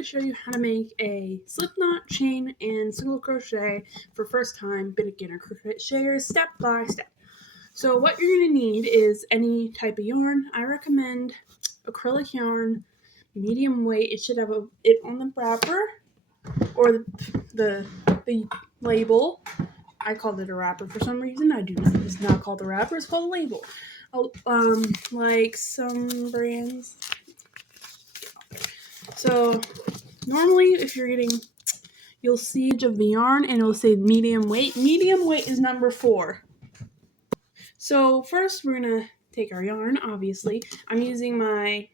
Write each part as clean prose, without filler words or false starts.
to show you how to make a slip knot, chain, and single crochet for first time beginner crocheters step by step. So what you're going to need is any type of yarn. I recommend acrylic yarn, medium weight. It should have it on the wrapper or the label. I called it a wrapper for some reason. I do not. It's not called a wrapper. It's called a label. Like some brands. So normally, if you're getting, you'll see of the yarn and it'll say medium weight. Medium weight is number 4. So first, we're gonna take our yarn. Obviously, I'm using my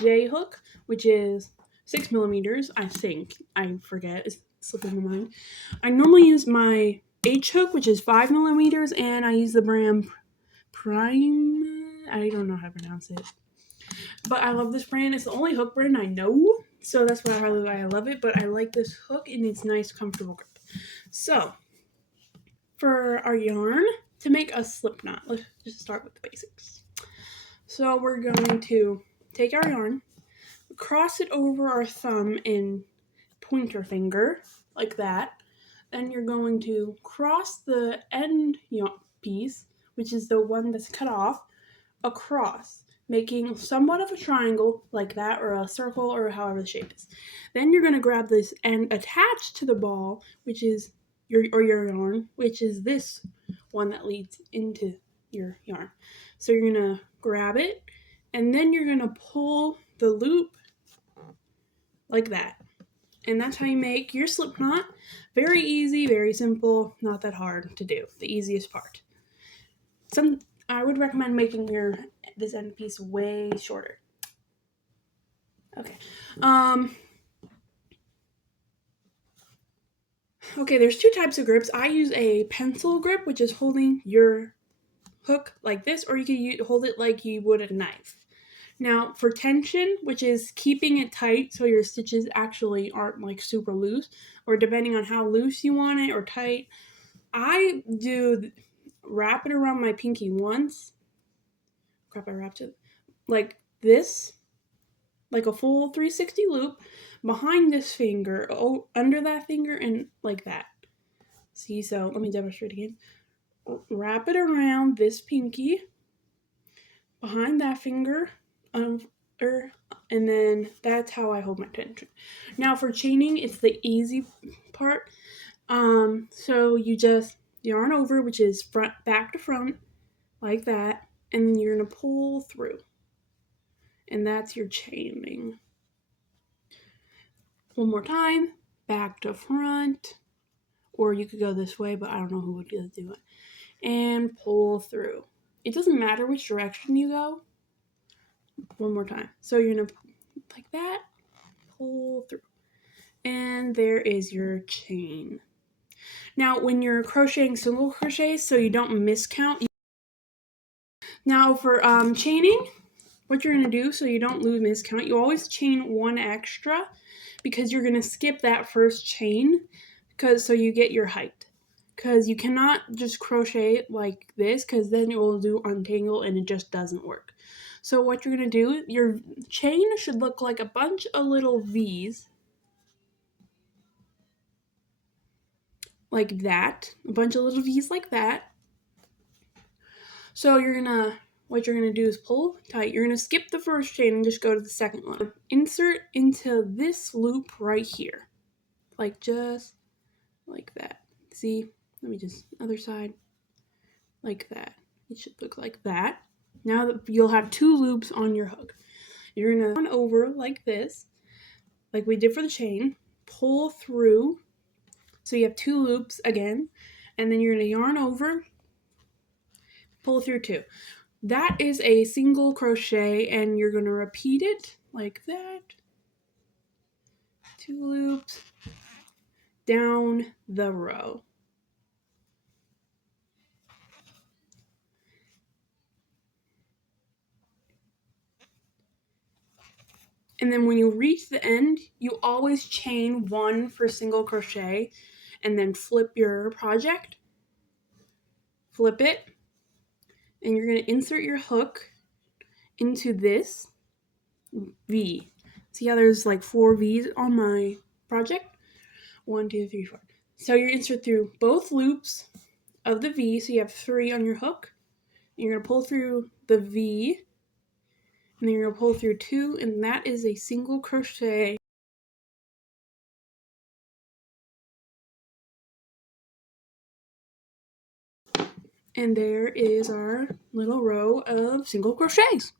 J hook, which is 6 millimeters. I think I forget. It's slipping my mind. I normally use my H hook, which is 5 millimeters, and I use the brand Prime. I don't know how to pronounce it, but I love this brand. It's the only hook brand I know, so that's why I love it. But I like this hook and it's nice, comfortable grip. So for our yarn, to make a slip knot, let's just start with the basics. So we're going to take our yarn, cross it over our thumb and pointer finger like that. Then you're going to cross the end piece, which is the one that's cut off, across, making somewhat of a triangle like that, or a circle, or however the shape is. Then you're going to grab this and attach to the ball, which is your yarn, which is this one that leads into your yarn. So you're going to grab it, and then you're going to pull the loop like that. And that's how you make your slip knot. Very easy, very simple, not that hard to do. The easiest part. I would recommend making this end piece way shorter. Okay. Okay, there's 2 types of grips. I use a pencil grip, which is holding your hook like this, or you can hold it like you would a knife. Now, for tension, which is keeping it tight so your stitches actually aren't like super loose, or depending on how loose you want it or tight, I do wrap it around my pinky once. Crap, I wrapped it like this, like a full 360 loop behind this finger, under that finger, and like that. See, so let me demonstrate again. Wrap it around this pinky, behind that finger, and then that's how I hold my tension. Now for chaining, it's the easy part. So you just yarn over, which is back to front, like that, and then you're gonna pull through, and that's your chaining. One more time, back to front, or you could go this way, but I don't know who would do it, and pull through. It doesn't matter which direction you go. One more time. So you're gonna like that, pull through, and there is your chain. Now when you're crocheting single crochet, so you don't miscount. Now for chaining, what you're gonna do so you don't lose miscount, you always chain 1 extra, because you're gonna skip that first chain, so you get your height. Because you cannot just crochet like this, because then it will do untangle and it just doesn't work. So what you're going to do, your chain should look like a bunch of little V's. Like that. A bunch of little V's like that. So what you're going to do is pull tight. You're going to skip the first chain and just go to the second one. Insert into this loop right here. Like just like that. See? Let me just, other side. Like that. It should look like that. Now that you'll have 2 loops on your hook. You're going to run over like this, like we did for the chain, pull through, so you have 2 loops again, and then you're going to yarn over, pull through 2. That is a single crochet, and you're going to repeat it like that. 2 loops down the row. And then when you reach the end, you always chain 1 for single crochet, and then flip your project, flip it, and you're going to insert your hook into this V. See how there's like 4 V's on my project? 1, 2, 3, 4. So you insert through both loops of the V, so you have 3 on your hook. You're going to pull through the V, and then you're going to pull through 2, and that is a single crochet. And there is our little row of single crochets.